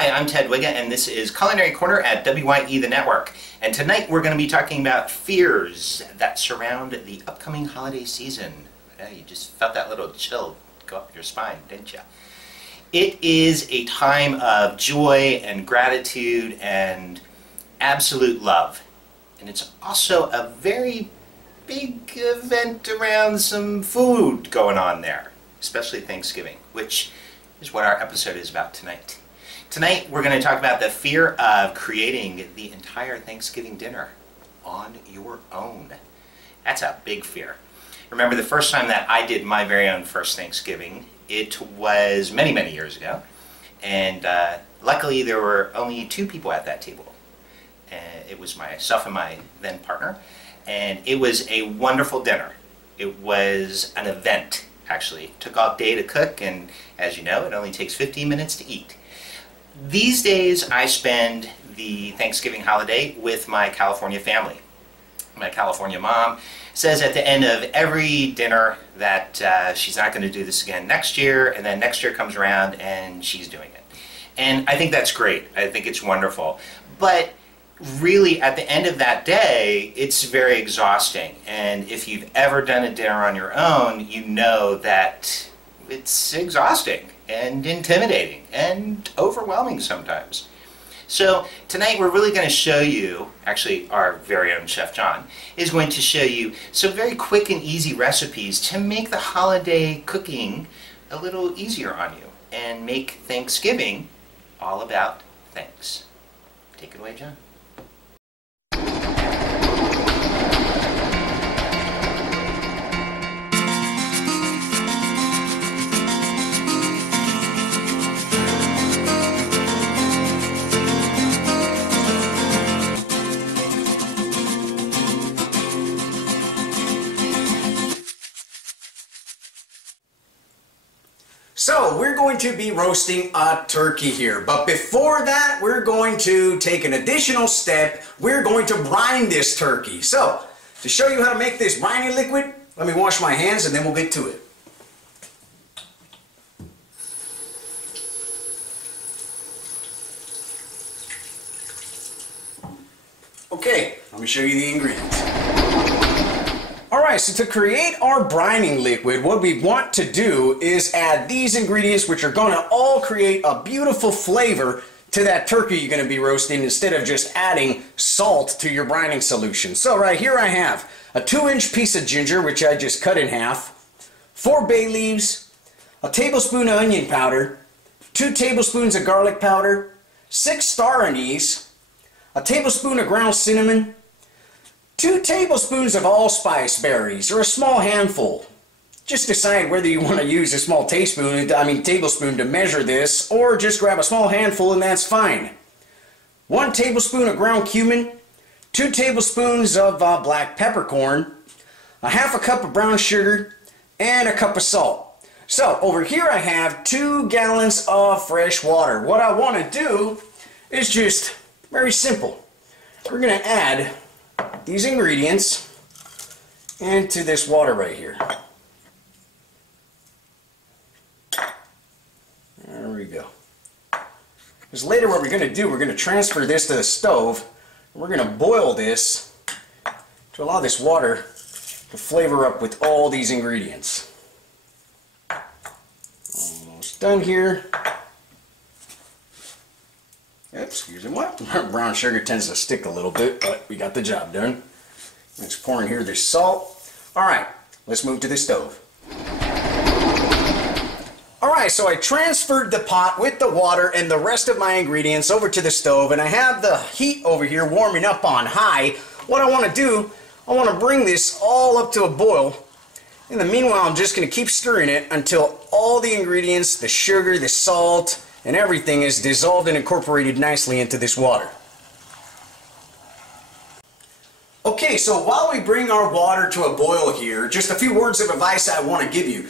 Hi, I'm Ted Wiga, and this is Culinary Corner at WYE, the network. And tonight we're going to be talking about fears that surround the upcoming holiday season. Yeah, you just felt that little chill go up your spine, didn't you? It is a time of joy and gratitude and absolute love. And it's also a very big event around some food going on there, especially Thanksgiving, which is what our episode is about tonight. Tonight we're going to talk about the fear of creating the entire Thanksgiving dinner on your own. That's a big fear. Remember the first time that I did my very own first Thanksgiving, it was many, many years ago, and luckily there were only 2 people at that table. It was myself and my then partner, and it was a wonderful dinner. It was an event, actually. It took all day to cook, and as you know, it only takes 15 minutes to eat. These days I spend the Thanksgiving holiday with my California family. My California mom says at the end of every dinner that she's not going to do this again next year, and then next year comes around and she's doing it. And I think that's great. I think it's wonderful. But really at the end of that day, it's very exhausting. And if you've ever done a dinner on your own, you know that it's exhausting and intimidating and overwhelming sometimes. So tonight we're really going to show you, actually our very own Chef John is going to show you some very quick and easy recipes to make the holiday cooking a little easier on you and make Thanksgiving all about thanks. Take it away, John. So we're going to be roasting a turkey here, but before that we're going to take an additional step. We're going to brine this turkey. So to show you how to make this brining liquid, let me wash my hands and then we'll get to it. Okay, let me show you the ingredients. Alright, so to create our brining liquid, what we want to do is add these ingredients, which are going to all create a beautiful flavor to that turkey you're going to be roasting instead of just adding salt to your brining solution. So right here I have a 2-inch piece of ginger, which I just cut in half, 4 bay leaves, a tablespoon of onion powder, 2 tablespoons of garlic powder, 6 star anise, a tablespoon of ground cinnamon, 2 tablespoons of allspice berries, or a small handful. Just decide whether you want to use a small tablespoon to measure this, or just grab a small handful and that's fine. 1 tablespoon of ground cumin, 2 tablespoons of black peppercorn, a half a cup of brown sugar, and a cup of salt. So over here I have 2 gallons of fresh water. What I want to do is just very simple. We're going to add these ingredients into this water right here. There we go. Because later what we're going to do, we're going to transfer this to the stove, and we're going to boil this to allow this water to flavor up with all these ingredients. Almost done here. Excuse me, what? Brown sugar tends to stick a little bit, but we got the job done. Just pouring here this salt. Alright, let's move to the stove. Alright, so I transferred the pot with the water and the rest of my ingredients over to the stove, and I have the heat over here warming up on high. What I want to do, I want to bring this all up to a boil. In the meanwhile, I'm just going to keep stirring it until all the ingredients, the sugar, the salt, and everything is dissolved and incorporated nicely into this water. Okay, so while we bring our water to a boil here, just a few words of advice I want to give you.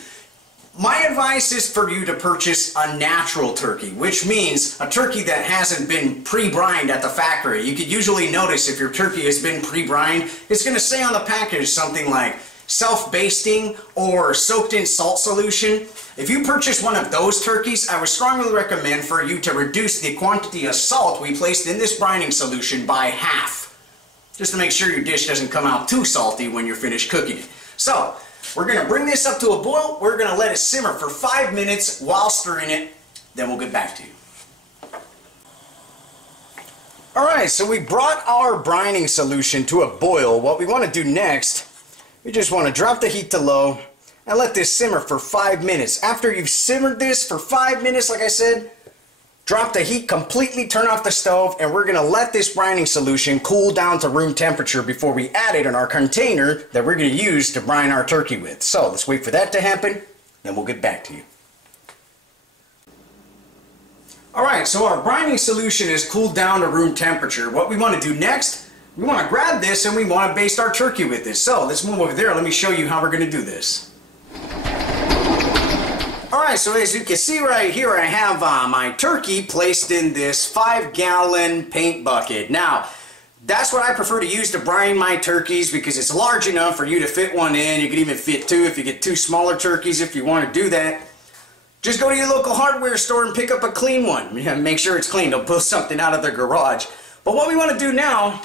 My advice is for you to purchase a natural turkey, which means a turkey that hasn't been pre-brined at the factory. You could usually notice if your turkey has been pre-brined, it's going to say on the package something like self-basting or soaked in salt solution. If you purchase one of those turkeys, I would strongly recommend for you to reduce the quantity of salt we placed in this brining solution by half, just to make sure your dish doesn't come out too salty when you're finished cooking it. So, we're going to bring this up to a boil. We're going to let it simmer for 5 minutes while stirring it. Then we'll get back to you. Alright, so we brought our brining solution to a boil. What we want to do next, we just want to drop the heat to low and let this simmer for 5 minutes. After you've simmered this for 5 minutes, like I said, drop the heat completely, turn off the stove, and we're going to let this brining solution cool down to room temperature before we add it in our container that we're going to use to brine our turkey with. So let's wait for that to happen, then we'll get back to you. Alright, so our brining solution is cooled down to room temperature. What we want to do next, we want to grab this and we want to baste our turkey with this. So let's move over there. Let me show you how we're going to do this. Alright, so as you can see right here, I have my turkey placed in this 5-gallon paint bucket. Now, that's what I prefer to use to brine my turkeys because it's large enough for you to fit one in. You can even fit two if you get two smaller turkeys if you want to do that. Just go to your local hardware store and pick up a clean one. Make sure it's clean. Don't pull something out of the garage. But what we want to do now,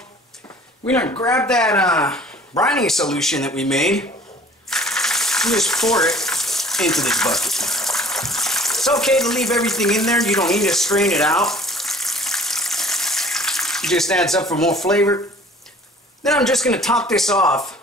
we're going to grab that brining solution that we made and just pour it into this bucket. It's okay to leave everything in there. You don't need to strain it out. It just adds up for more flavor. Then I'm just going to top this off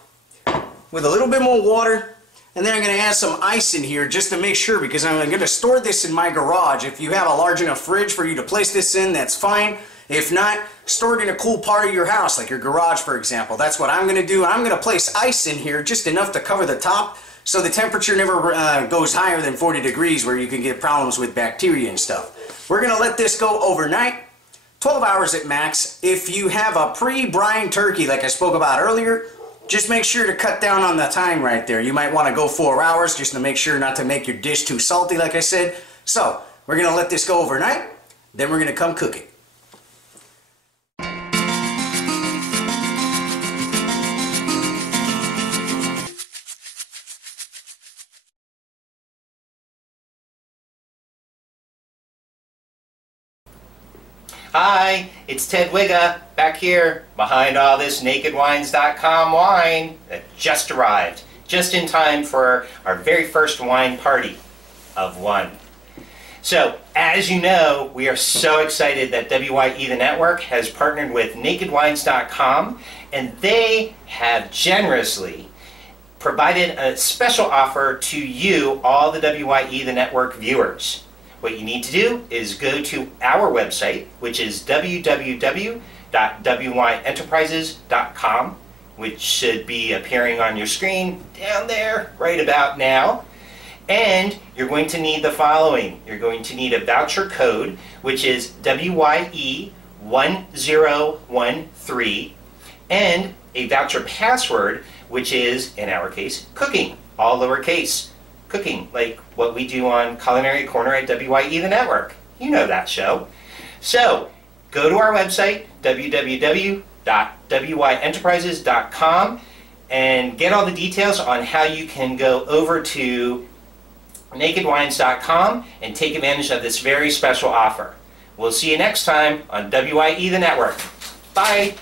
with a little bit more water. And then I'm going to add some ice in here just to make sure, because I'm going to store this in my garage. If you have a large enough fridge for you to place this in, that's fine. If not, store it in a cool part of your house, like your garage, for example. That's what I'm going to do. I'm going to place ice in here, just enough to cover the top, so the temperature never goes higher than 40 degrees where you can get problems with bacteria and stuff. We're going to let this go overnight, 12 hours at max. If you have a pre-brined turkey, like I spoke about earlier, just make sure to cut down on the time right there. You might want to go 4 hours just to make sure not to make your dish too salty, like I said. So, we're going to let this go overnight, then we're going to come cook it. Hi, it's Ted Wiga, back here behind all this nakedwines.com wine that just arrived, just in time for our very first wine party of one. So, as you know, we are so excited that WYE the network has partnered with nakedwines.com, and they have generously provided a special offer to you, all the WYE the network viewers. What you need to do is go to our website, which is www.wyenterprises.com, which should be appearing on your screen down there right about now. And you're going to need the following. You're going to need a voucher code, which is WYE1013, and a voucher password, which is, in our case, cooking, all lowercase. Cooking, like what we do on Culinary Corner at WYE the network. You know that show. So, go to our website, www.wyenterprises.com, and get all the details on how you can go over to nakedwines.com and take advantage of this very special offer. We'll see you next time on WYE the network. Bye!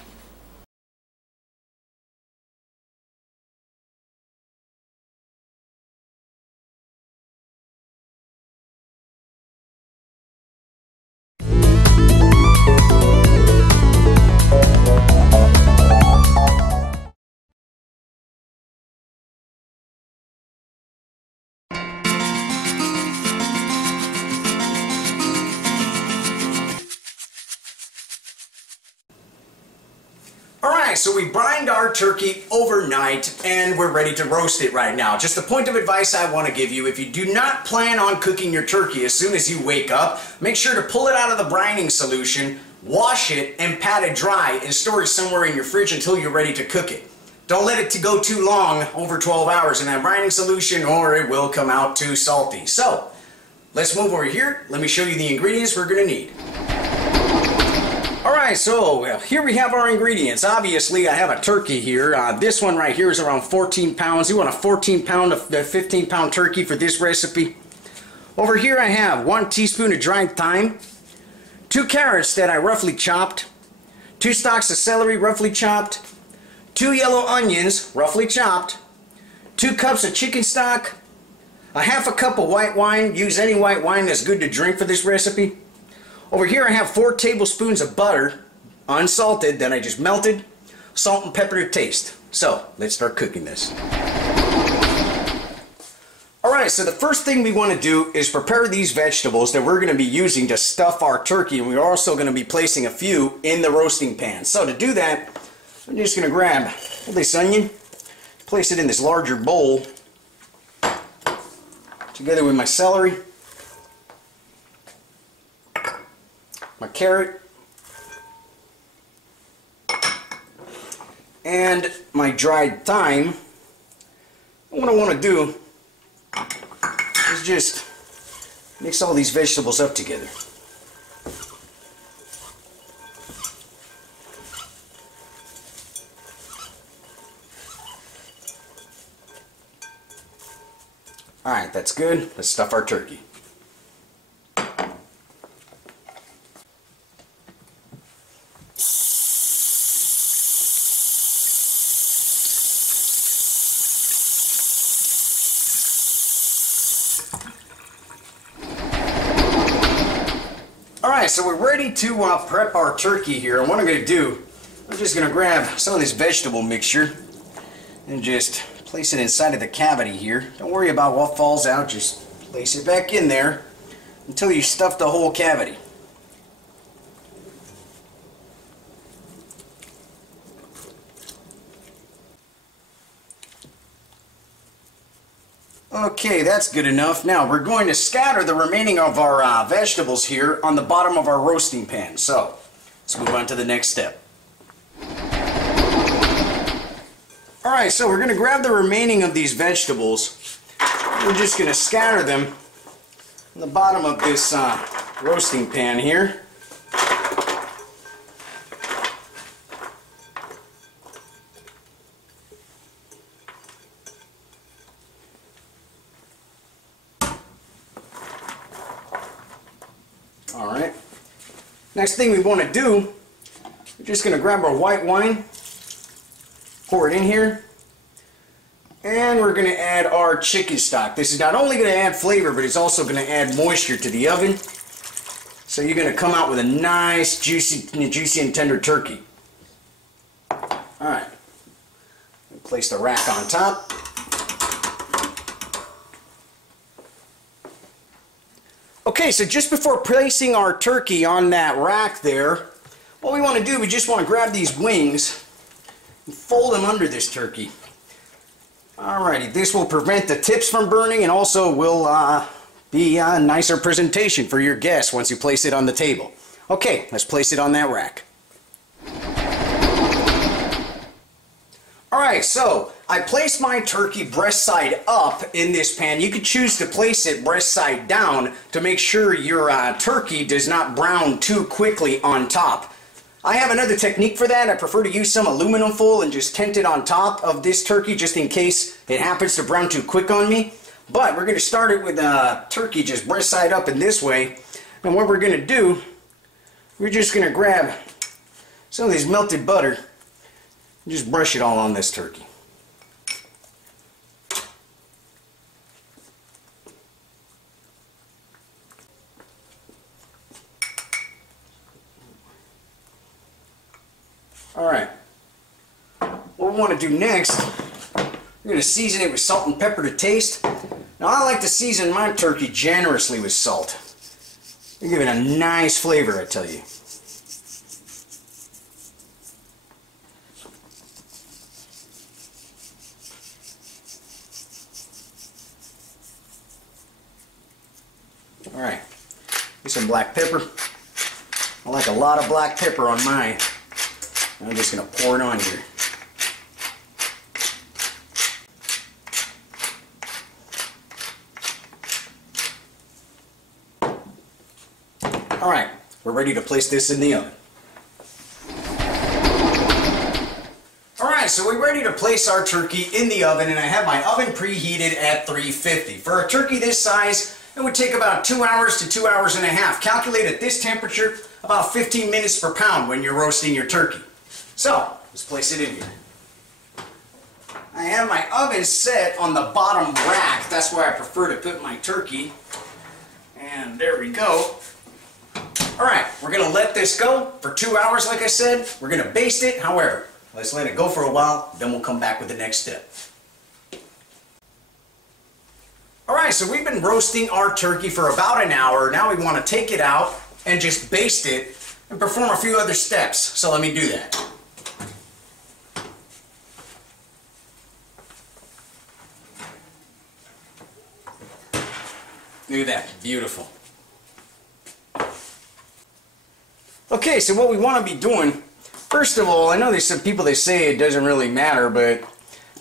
Alright, so we brined our turkey overnight and we're ready to roast it right now. Just a point of advice I want to give you: if you do not plan on cooking your turkey as soon as you wake up, make sure to pull it out of the brining solution, wash it, and pat it dry and store it somewhere in your fridge until you're ready to cook it. Don't let it go too long, over 12 hours in that brining solution, or it will come out too salty. So, let's move over here. Let me show you the ingredients we're going to need. Alright, Alright, so here we have our ingredients. Obviously, I have a turkey here. This one right here is around 14 pounds. You want a 14 pound to 15 pound turkey for this recipe. Over here I have 1 teaspoon of dried thyme, 2 carrots that I roughly chopped, 2 stalks of celery roughly chopped, 2 yellow onions roughly chopped, 2 cups of chicken stock, a half a cup of white wine. Use any white wine that's good to drink for this recipe. Over here I have 4 tablespoons of butter, unsalted, that I just melted, salt and pepper to taste. So, let's start cooking this. Alright, so the first thing we want to do is prepare these vegetables that we're going to be using to stuff our turkey, and we're also going to be placing a few in the roasting pan. So to do that, I'm just going to grab this onion, place it in this larger bowl, together with my celery, my carrot, and my dried thyme. And what I want to do is just mix all these vegetables up together. Alright, that's good. Let's stuff our turkey. Alright, so we're ready to prep our turkey here, and what I'm going to do, I'm just going to grab some of this vegetable mixture and just place it inside of the cavity here. Don't worry about what falls out, just place it back in there until you stuff the whole cavity. Okay, that's good enough. Now we're going to scatter the remaining of our vegetables here on the bottom of our roasting pan. So let's move on to the next step. Alright, so we're going to grab the remaining of these vegetables. We're just going to scatter them on the bottom of this roasting pan here. Alright, next thing we want to do, we're just going to grab our white wine, pour it in here, and we're going to add our chicken stock. This is not only going to add flavor, but it's also going to add moisture to the oven. So you're going to come out with a nice, juicy and tender turkey. Alright, place the rack on top. Okay, so just before placing our turkey on that rack there, what we want to do, we just want to grab these wings and fold them under this turkey. Alrighty, this will prevent the tips from burning and also will be a nicer presentation for your guests once you place it on the table. Okay, let's place it on that rack. Alright, so I placed my turkey breast side up in this pan. You could choose to place it breast side down to make sure your turkey does not brown too quickly on top. I have another technique for that. I prefer to use some aluminum foil and just tent it on top of this turkey just in case it happens to brown too quick on me. But we're going to start it with turkey just breast side up in this way. And what we're going to do, we're just going to grab some of this melted butter and just brush it all on this turkey. Alright, what we want to do next, we're going to season it with salt and pepper to taste. Now I like to season my turkey generously with salt. They give it a nice flavor, I tell you. Alright, get some black pepper. I like a lot of black pepper on mine. I'm just going to pour it on here. Alright, we're ready to place this in the oven. Alright, so we're ready to place our turkey in the oven, and I have my oven preheated at 350. For a turkey this size, it would take about 2 hours to 2 hours and a half. Calculate at this temperature, about 15 minutes per pound when you're roasting your turkey. So, let's place it in here. I have my oven set on the bottom rack. That's where I prefer to put my turkey. And there we go. Alright, we're going to let this go for 2 hours like I said. We're going to baste it. However, let's let it go for a while, then we'll come back with the next step. Alright, so we've been roasting our turkey for about an hour. Now we want to take it out and just baste it and perform a few other steps. So let me do that. Look at that, beautiful. Okay, so what we want to be doing, first of all, I know there's some people that say it doesn't really matter, but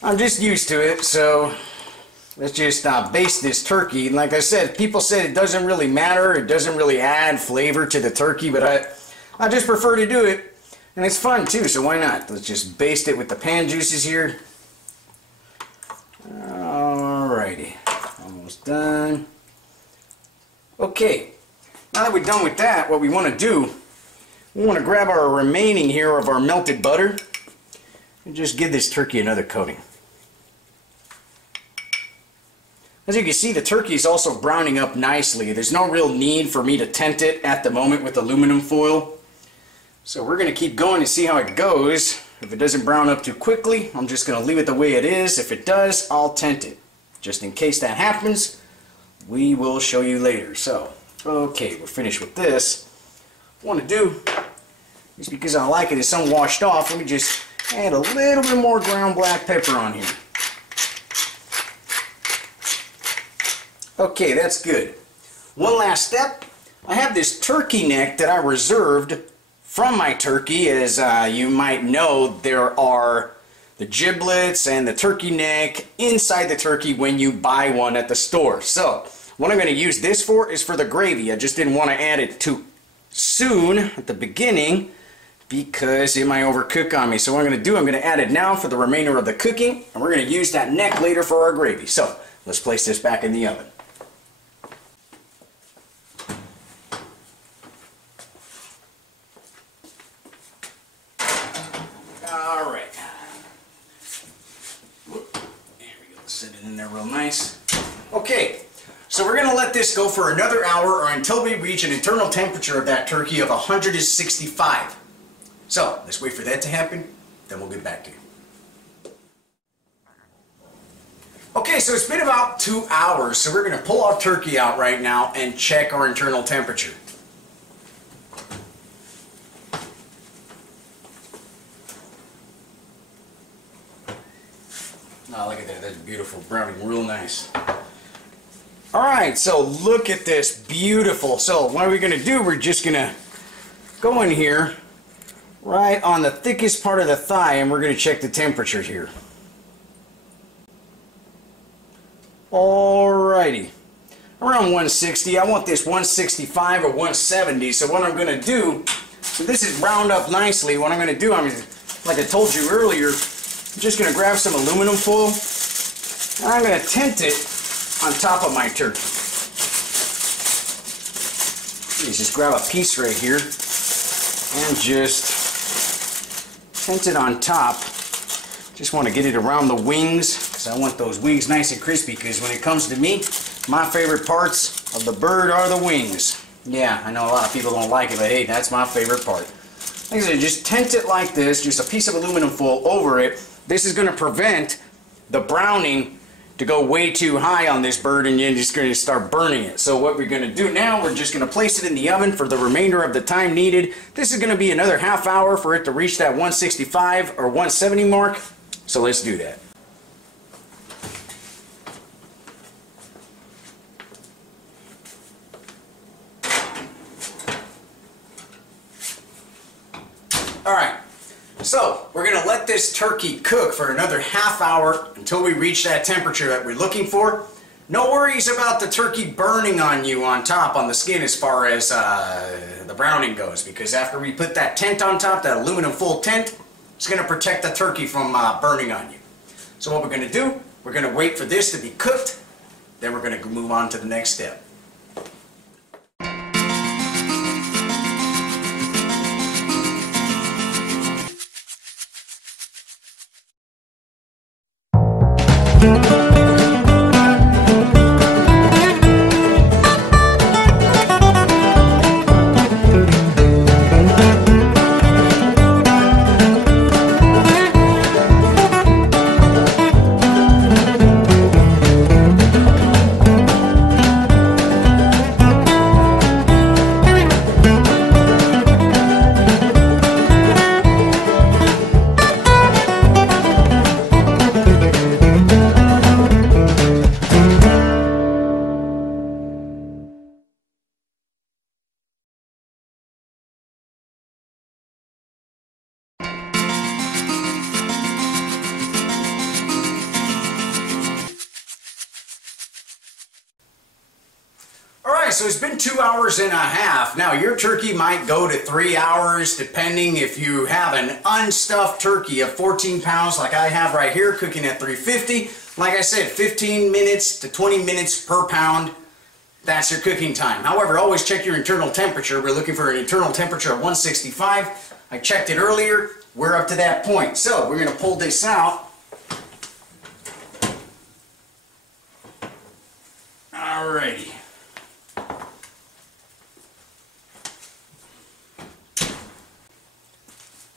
I'm just used to it, so let's just baste this turkey. And like I said, people said it doesn't really matter, it doesn't really add flavor to the turkey, but I just prefer to do it, and it's fun too, so why not? Let's just baste it with the pan juices here. Alrighty, almost done. Okay, now that we're done with that, what we want to do, we want to grab our remaining here of our melted butter and just give this turkey another coating. As you can see, the turkey is also browning up nicely. There's no real need for me to tent it at the moment with aluminum foil. So we're going to keep going to see how it goes. If it doesn't brown up too quickly, I'm just going to leave it the way it is. If it does, I'll tent it. Just in case that happens, we will show you later. So, okay, we're finished with this. What I want to do, just because I like it, it's unwashed off, let me just add a little bit more ground black pepper on here. Okay, that's good. One last step. I have this turkey neck that I reserved from my turkey. As you might know, there are the giblets and the turkey neck inside the turkey when you buy one at the store. So, what I'm going to use this for is for the gravy. I just didn't want to add it too soon at the beginning because it might overcook on me. So what I'm going to do, I'm going to add it now for the remainder of the cooking, and we're going to use that neck later for our gravy. So let's place this back in the oven. Alright. There we go. Set it in there real nice. Okay. So we're going to let this go for another hour or until we reach an internal temperature of that turkey of 165. So let's wait for that to happen, then we'll get back to you. Okay, so it's been about 2 hours, so we're going to pull our turkey out right now and check our internal temperature. Oh, look at that, that's beautiful, browning real nice. Alright, so look at this, beautiful. So what are we going to do? We're just going to go in here right on the thickest part of the thigh and we're going to check the temperature here. Alrighty, around 160. I want this 165 or 170. So what I'm going to do, so this is browned up nicely. What I'm going to do, like I told you earlier, I'm just going to grab some aluminum foil and I'm going to tent it on top of my turkey. Just grab a piece right here and just tent it on top. Just want to get it around the wings because I want those wings nice and crispy, because when it comes to me, my favorite parts of the bird are the wings. Yeah, I know a lot of people don't like it, but hey, that's my favorite part. Like I said, just tent it like this, just a piece of aluminum foil over it. This is going to prevent the browning to go way too high on this bird and you're just going to start burning it. So what we're going to do now, we're just going to place it in the oven for the remainder of the time needed. This is going to be another half hour for it to reach that 165 or 170 mark. So let's do that. Alright, so we're going to let this turkey cook for another half hour until we reach that temperature that we're looking for. No worries about the turkey burning on you on top on the skin as far as the browning goes, because after we put that tent on top, that aluminum foil tent, It's going to protect the turkey from burning on you. So what we're going to do, we're going to wait for this to be cooked, then we're going to move on to the next step. Alright, so it's been 2 hours and a half. Now your turkey might go to 3 hours depending if you have an unstuffed turkey of 14 pounds like I have right here cooking at 350. Like I said, 15 minutes to 20 minutes per pound. That's your cooking time. However, always check your internal temperature. We're looking for an internal temperature of 165. I checked it earlier. We're up to that point. So we're going to pull this out. Alrighty.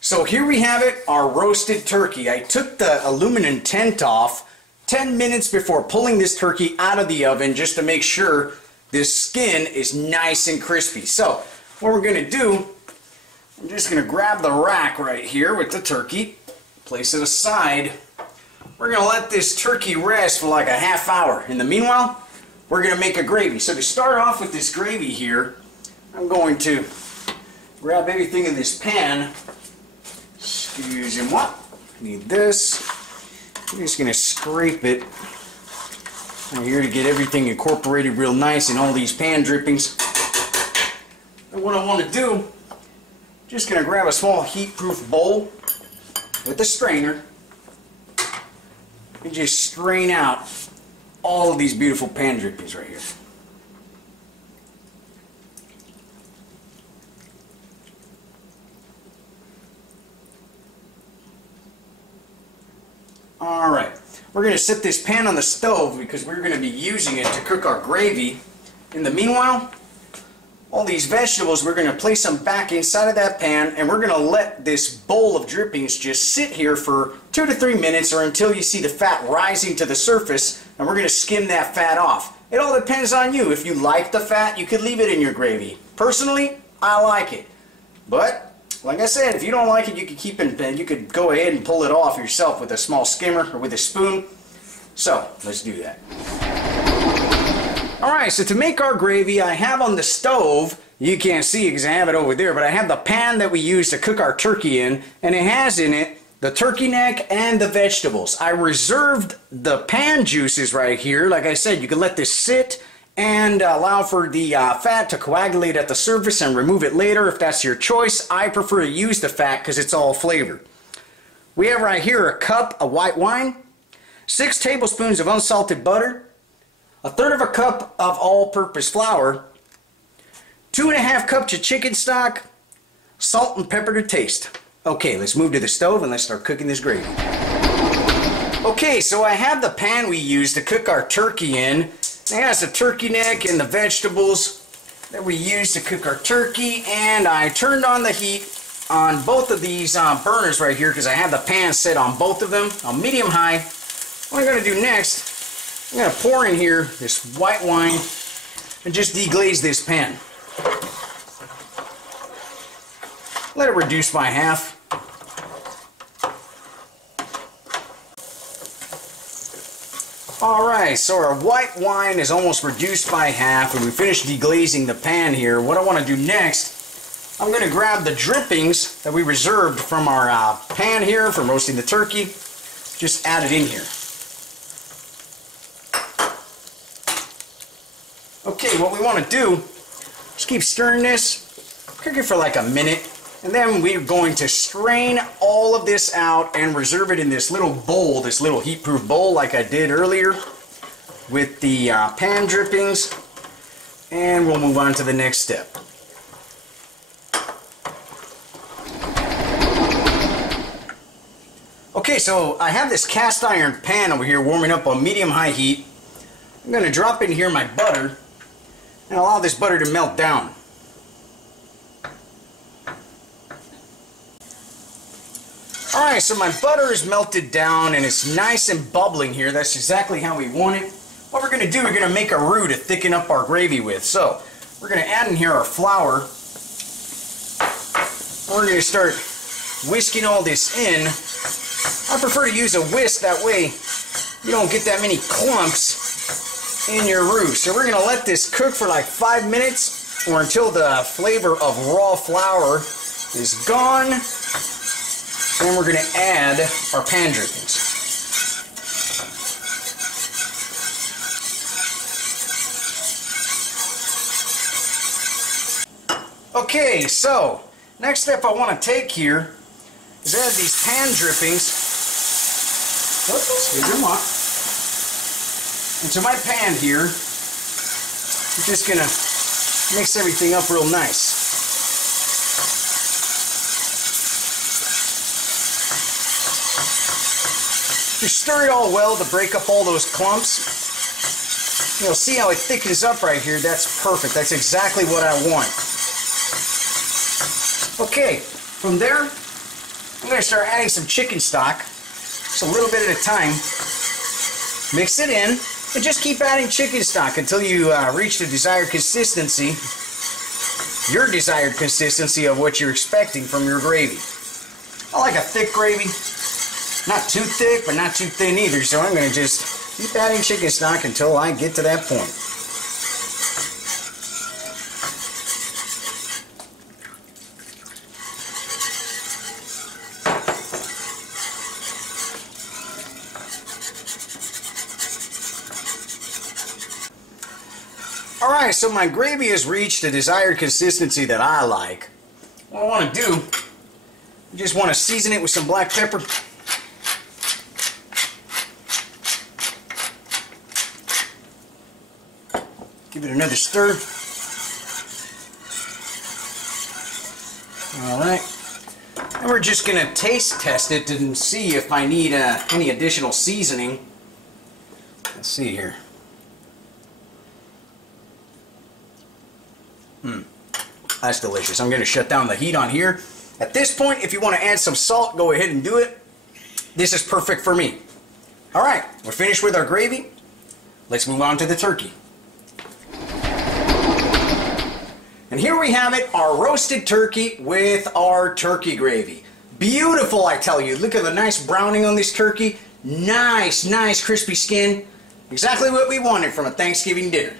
So here we have it, our roasted turkey. I took the aluminum tent off 10 minutes before pulling this turkey out of the oven just to make sure this skin is nice and crispy. So what we're going to do, I'm just going to grab the rack right here with the turkey, place it aside. We're going to let this turkey rest for like a half hour. In the meanwhile, we're going to make a gravy. So to start off with this gravy here, I'm going to grab everything in this pan. Excuse me, what? Need this. I'm just going to scrape it right here to get everything incorporated real nice in all these pan drippings. And what I want to do, just going to grab a small heat-proof bowl with a strainer and just strain out all of these beautiful pan drippings right here. Alright, we're going to set this pan on the stove because we're going to be using it to cook our gravy. In the meanwhile, all these vegetables, we're going to place them back inside of that pan and we're going to let this bowl of drippings just sit here for 2 to 3 minutes or until you see the fat rising to the surface, and we're going to skim that fat off. It all depends on you. If you like the fat, you could leave it in your gravy. Personally, I like it. But like I said, if you don't like it, you could keep it. You could go ahead and pull it off yourself with a small skimmer or with a spoon. So let's do that. Alright, so to make our gravy, I have on the stove, you can't see it because I have it over there, but I have the pan that we use to cook our turkey in, and it has in it the turkey neck and the vegetables. I reserved the pan juices right here. Like I said, you can let this sit and allow for the fat to coagulate at the surface and remove it later if that's your choice. I prefer to use the fat because it's all flavored. We have right here a cup of white wine, 6 tablespoons of unsalted butter, 1/3 cup of all-purpose flour, 2½ cups of chicken stock, salt and pepper to taste. Okay, let's move to the stove and let's start cooking this gravy. Okay, so I have the pan we use to cook our turkey in. It has the turkey neck and the vegetables that we use to cook our turkey, and I turned on the heat on both of these burners right here because I have the pan set on both of them on medium high. What I'm going to do next, I'm going to pour in here this white wine and just deglaze this pan. Let it reduce by half. Alright, so our white wine is almost reduced by half and we finished deglazing the pan here. What I want to do next, I'm going to grab the drippings that we reserved from our pan here for roasting the turkey. Just add it in here. Okay, what we want to do is keep stirring this, cook it for like a minute. And then we're going to strain all of this out and reserve it in this little bowl, this little heat-proof bowl like I did earlier with the pan drippings. And we'll move on to the next step. Okay, so I have this cast iron pan over here warming up on medium-high heat. I'm going to drop in here my butter and allow this butter to melt down. Alright, so my butter is melted down and it's nice and bubbling here. That's exactly how we want it. What we're going to do, we're going to make a roux to thicken up our gravy with. So, we're going to add in here our flour. We're going to start whisking all this in. I prefer to use a whisk, that way you don't get that many clumps in your roux. So we're going to let this cook for like 5 minutes or until the flavor of raw flour is gone. Then we're going to add our pan drippings. Okay, so next step I want to take here is add these pan drippings. Oops, get them up. Into my pan here. I'm just going to mix everything up real nice. Just stir it all well to break up all those clumps. You'll see how it thickens up right here. That's perfect. That's exactly what I want. Okay, from there, I'm going to start adding some chicken stock. Just a little bit at a time. Mix it in, and just keep adding chicken stock until you reach the desired consistency, your desired consistency of what you're expecting from your gravy. I like a thick gravy. Not too thick, but not too thin either, so I'm going to just keep adding chicken stock until I get to that point. Alright, so my gravy has reached the desired consistency that I like. What I want to do, I just want to season it with some black pepper. Give it another stir. Alright. And we're just going to taste test it and see if I need any additional seasoning. Let's see here. That's delicious. I'm going to shut down the heat on here. At this point, if you want to add some salt, go ahead and do it. This is perfect for me. Alright, we're finished with our gravy. Let's move on to the turkey. And here we have it, our roasted turkey with our turkey gravy. Beautiful, I tell you. Look at the nice browning on this turkey. Nice, nice crispy skin. Exactly what we wanted from a Thanksgiving dinner.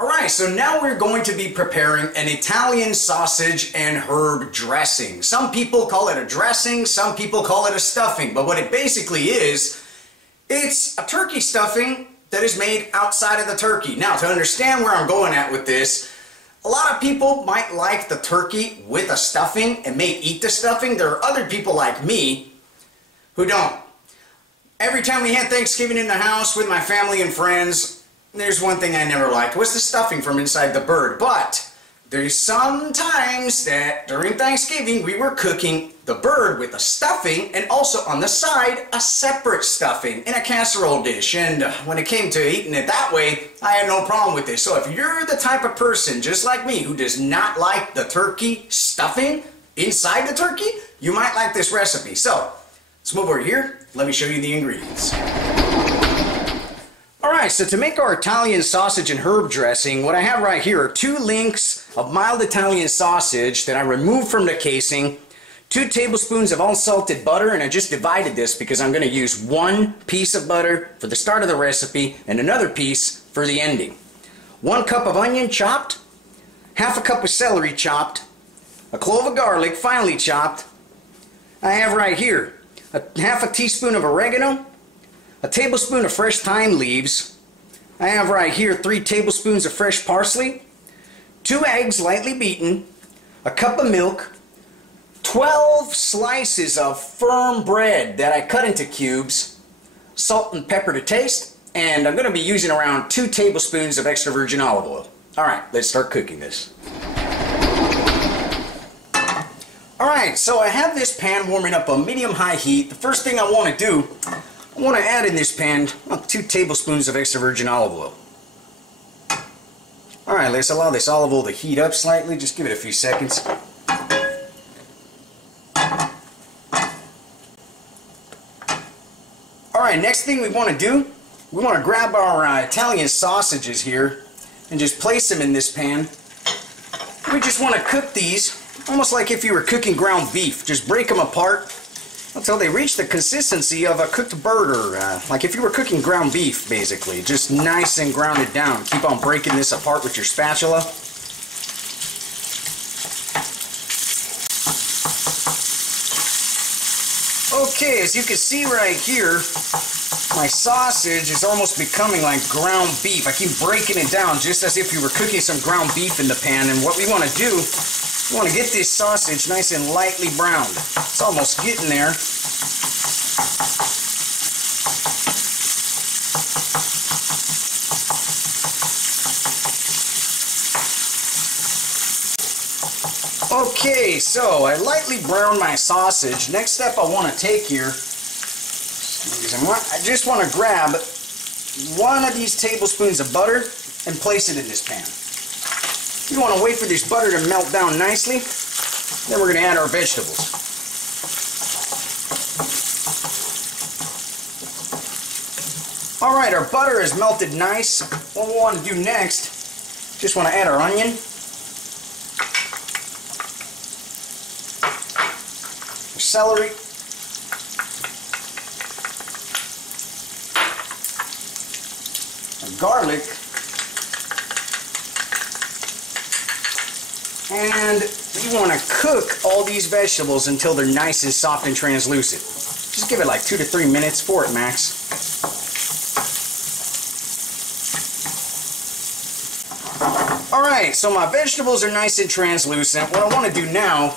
Alright, so now we're going to be preparing an Italian sausage and herb dressing. Some people call it a dressing, some people call it a stuffing, but what it basically is, it's a turkey stuffing that is made outside of the turkey. Now, to understand where I'm going at with this, a lot of people might like the turkey with a stuffing and may eat the stuffing. There are other people like me who don't. Every time we had Thanksgiving in the house with my family and friends, there's one thing I never liked, was the stuffing from inside the bird. But there's some times that during Thanksgiving we were cooking the bird with a stuffing and also on the side a separate stuffing in a casserole dish. And when it came to eating it that way, I had no problem with this. So if you're the type of person just like me who does not like the turkey stuffing inside the turkey, you might like this recipe. So let's move over here. Let me show you the ingredients. Alright, so to make our Italian sausage and herb dressing, what I have right here are 2 links of mild Italian sausage that I removed from the casing, 2 tablespoons of unsalted butter, and I just divided this because I'm going to use 1 piece of butter for the start of the recipe and another piece for the ending. 1 cup of onion chopped, half a cup of celery chopped, a clove of garlic finely chopped. I have right here half a teaspoon of oregano, a tablespoon of fresh thyme leaves. I have right here 3 tablespoons of fresh parsley, 2 eggs lightly beaten, a cup of milk, 12 slices of firm bread that I cut into cubes, salt and pepper to taste, and I'm going to be using around 2 tablespoons of extra virgin olive oil. Alright, let's start cooking this. Alright, so I have this pan warming up on medium-high heat. The first thing I want to do, I want to add in this pan 2 tablespoons of extra virgin olive oil. Alright, let's allow this olive oil to heat up slightly. Just give it a few seconds. Alright, next thing we want to do, we want to grab our Italian sausages here and just place them in this pan. We just want to cook these almost like if you were cooking ground beef. Just break them apart until they reach the consistency of a cooked bird, or like if you were cooking ground beef, basically. Just nice and grounded down. Keep on breaking this apart with your spatula. Okay, as you can see right here, my sausage is almost becoming like ground beef. I keep breaking it down just as if you were cooking some ground beef in the pan. And what we want to do, we want to get this sausage nice and lightly browned. It's almost getting there. Okay, so I lightly browned my sausage. Next step I want to take here, I just want to grab 1 of these tablespoons of butter and place it in this pan. You want to wait for this butter to melt down nicely. Then we're going to add our vegetables. Alright, our butter is melted nice. What we want to do next, just want to add our onion, our celery, our garlic, and you want to cook all these vegetables until they're nice and soft and translucent. Just give it like 2 to 3 minutes for it, max. Alright, so my vegetables are nice and translucent. What I want to do now,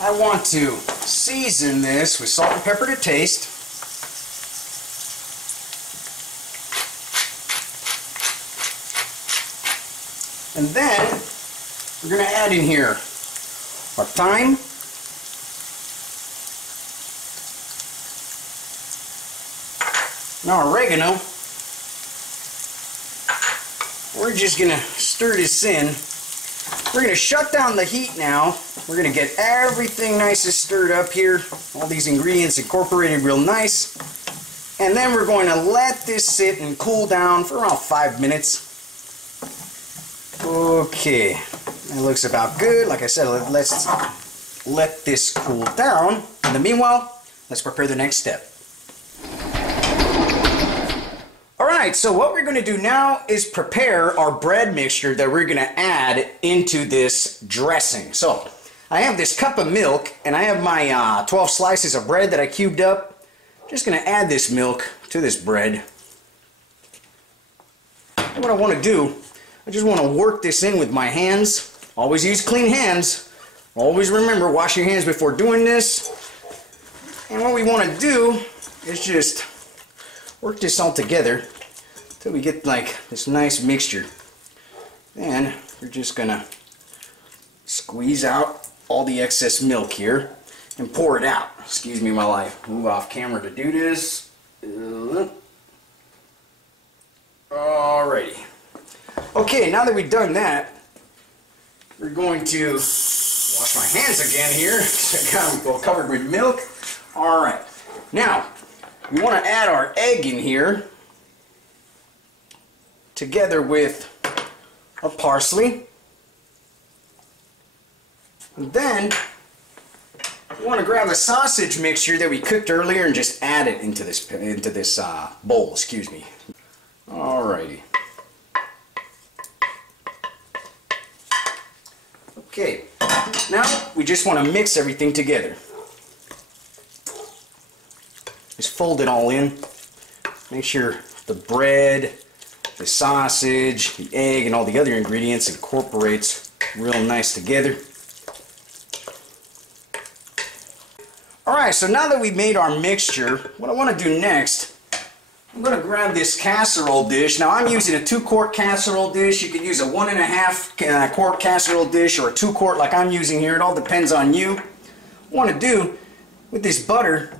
I want to season this with salt and pepper to taste. And then we're going to add in here our thyme, and our oregano. We're just going to stir this in. We're going to shut down the heat now. We're going to get everything nice and stirred up here. All these ingredients incorporated real nice. And then we're going to let this sit and cool down for around 5 minutes. Okay, that looks about good. Like I said, let's let this cool down. In the meanwhile, let's prepare the next step. Alright, so what we're going to do now is prepare our bread mixture that we're going to add into this dressing. So, I have this cup of milk, and I have my 12 slices of bread that I cubed up. Just going to add this milk to this bread. what I want to do, I just want to work this in with my hands. Always use clean hands. Always remember, wash your hands before doing this. And what we want to do is just work this all together until we get like this nice mixture. Then we're just going to squeeze out all the excess milk here and pour it out. Excuse me while I move off camera to do this. Alrighty. Okay, now that we've done that, we're going to wash my hands again here. I got them all covered with milk. Alright. Now, we want to add our egg in here together with our parsley. And then we want to grab the sausage mixture that we cooked earlier and just add it into this bowl. Excuse me. Alrighty. Okay. Now we just want to mix everything together. Just fold it all in. Make sure the bread, the sausage, the egg, and all the other ingredients incorporates real nice together. Alright, so now that we've made our mixture, what I want to do next, I'm going to grab this casserole dish. Now I'm using a 2-quart casserole dish. You could use a 1.5 quart casserole dish or a 2-quart like I'm using here. It all depends on you. What I want to do with this butter,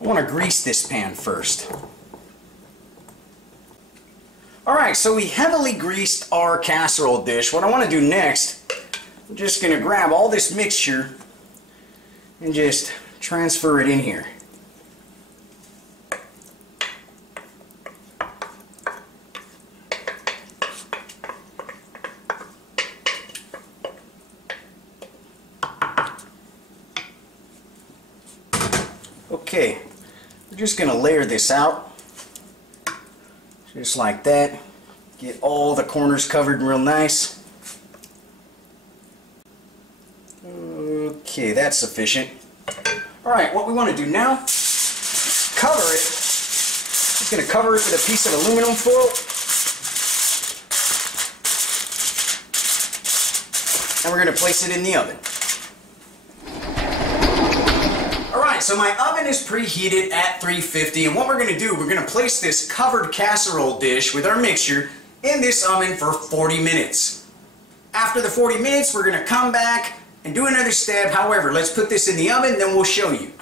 I want to grease this pan first. Alright, so we heavily greased our casserole dish. What I want to do next, I'm just going to grab all this mixture and just transfer it in here. Okay, we're just going to layer this out, just like that. Get all the corners covered real nice. Okay, that's sufficient. Alright, what we want to do now, cover it. Just going to cover it with a piece of aluminum foil. And we're going to place it in the oven. Alright, so my oven is preheated at 350, and what we're going to do, we're going to place this covered casserole dish with our mixture in this oven for 40 minutes. After the 40 minutes, we're going to come back and do another step. However, let's put this in the oven, then we'll show you.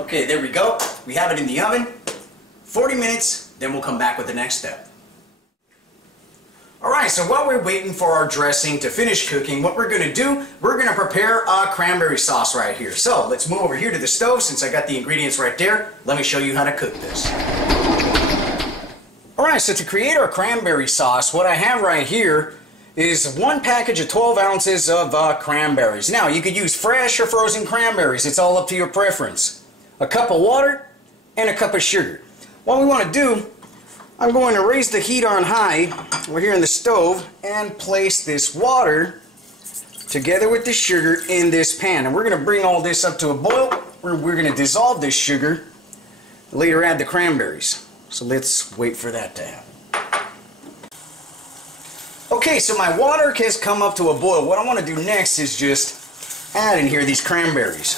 Okay, there we go. We have it in the oven. 40 minutes, then we'll come back with the next step. Alright, so while we're waiting for our dressing to finish cooking, what we're going to do, we're going to prepare a cranberry sauce right here. So, let's move over here to the stove since I got the ingredients right there. Let me show you how to cook this. Alright, so to create our cranberry sauce, what I have right here is 1 package of 12 ounces of cranberries. Now, you could use fresh or frozen cranberries. It's all up to your preference. A cup of water and a cup of sugar. What we want to do, I'm going to raise the heat on high, we're here in the stove, and place this water together with the sugar in this pan. And we're going to bring all this up to a boil. We're going to dissolve this sugar, later add the cranberries. So let's wait for that to happen. Okay, so my water has come up to a boil. What I want to do next is just add in here these cranberries.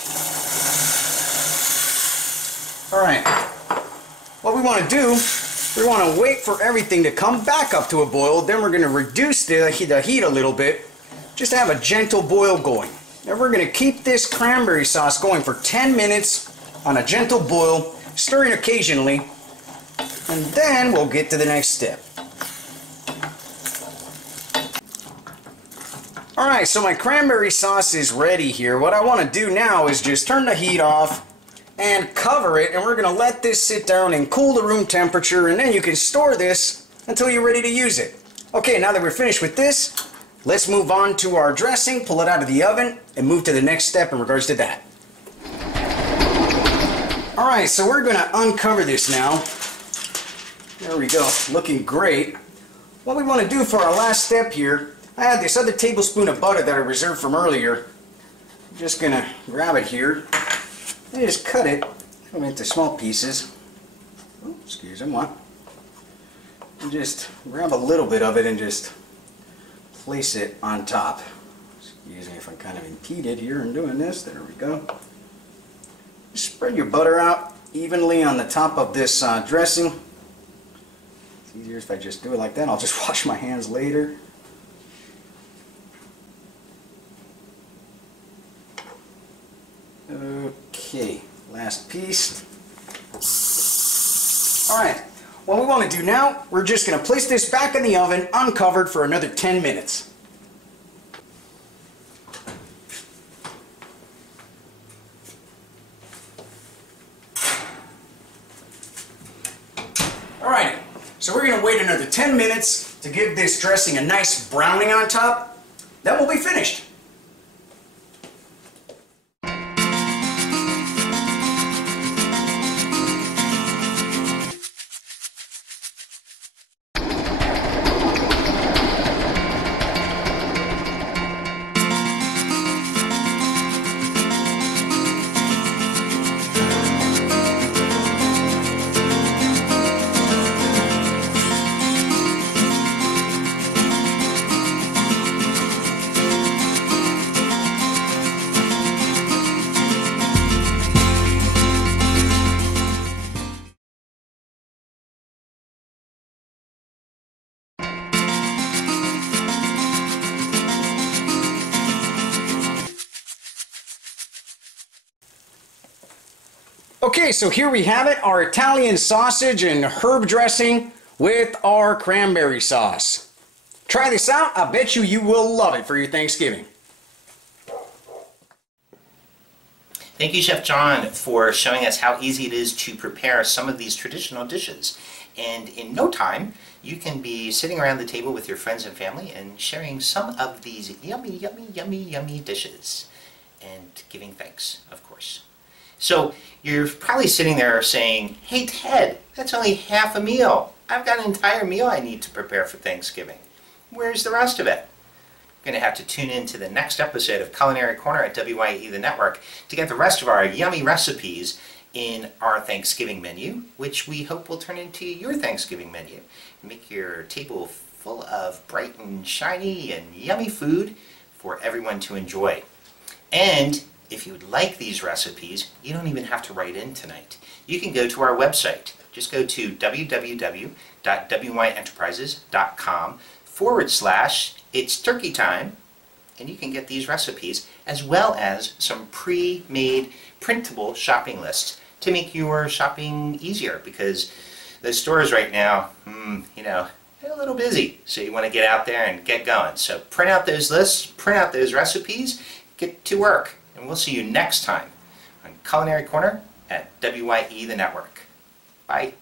Alright, what we want to do, we want to wait for everything to come back up to a boil. Then we're going to reduce the heat a little bit, just to have a gentle boil going. Now we're going to keep this cranberry sauce going for 10 minutes on a gentle boil, stirring occasionally, and then we'll get to the next step. Alright, so my cranberry sauce is ready here. What I want to do now is just turn the heat off and cover it, and we're going to let this sit down and cool to room temperature, and then you can store this until you're ready to use it. Okay, now that we're finished with this, let's move on to our dressing, pull it out of the oven, and move to the next step in regards to that. Alright, so we're going to uncover this now. There we go, looking great. What we want to do for our last step here, I have this other tablespoon of butter that I reserved from earlier. I'm just going to grab it here. and just cut it into small pieces. Oh, excuse me. And just grab a little bit of it and just place it on top. Excuse me if I'm kind of impeded here in doing this. There we go. Spread your butter out evenly on the top of this dressing. It's easier if I just do it like that. I'll just wash my hands later. Okay, last piece. Alright, what we want to do now, we're just going to place this back in the oven uncovered for another 10 minutes. Alright, so we're going to wait another 10 minutes to give this dressing a nice browning on top. Then we'll be finished. Okay, so here we have it, our Italian sausage and herb dressing with our cranberry sauce. Try this out. I bet you will love it for your Thanksgiving. Thank you, Chef John, for showing us how easy it is to prepare some of these traditional dishes. And in no time, you can be sitting around the table with your friends and family and sharing some of these yummy, yummy, yummy, yummy dishes. And giving thanks, of course. So you're probably sitting there saying, hey Ted, that's only half a meal. I've got an entire meal I need to prepare for Thanksgiving. Where's the rest of it? You're going to have to tune in to the next episode of Culinary Corner at WYE the Network to get the rest of our yummy recipes in our Thanksgiving menu, which we hope will turn into your Thanksgiving menu. Make your table full of bright and shiny and yummy food for everyone to enjoy. And if you would like these recipes, you don't even have to write in tonight. You can go to our website. Just go to www.wyenterprises.com/It's Turkey Time, and you can get these recipes as well as some pre-made printable shopping lists to make your shopping easier, because the stores right now, you know, they're a little busy, so you want to get out there and get going. So print out those lists, print out those recipes, get to work. And we'll see you next time on Culinary Corner at WYE the Network. Bye.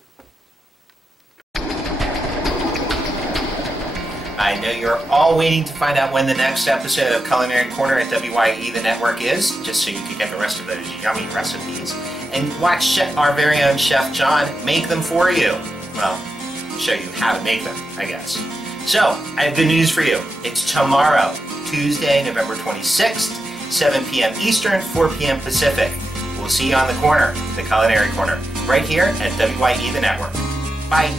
I know you're all waiting to find out when the next episode of Culinary Corner at WYE the Network is, just so you can get the rest of those yummy recipes and watch our very own Chef John make them for you. Well, show you how to make them, I guess. So, I have good news for you. It's tomorrow, Tuesday, November 26th. 7 p.m. Eastern, 4 p.m. Pacific. We'll see you on the corner, the Culinary Corner, right here at WYE the Network. Bye.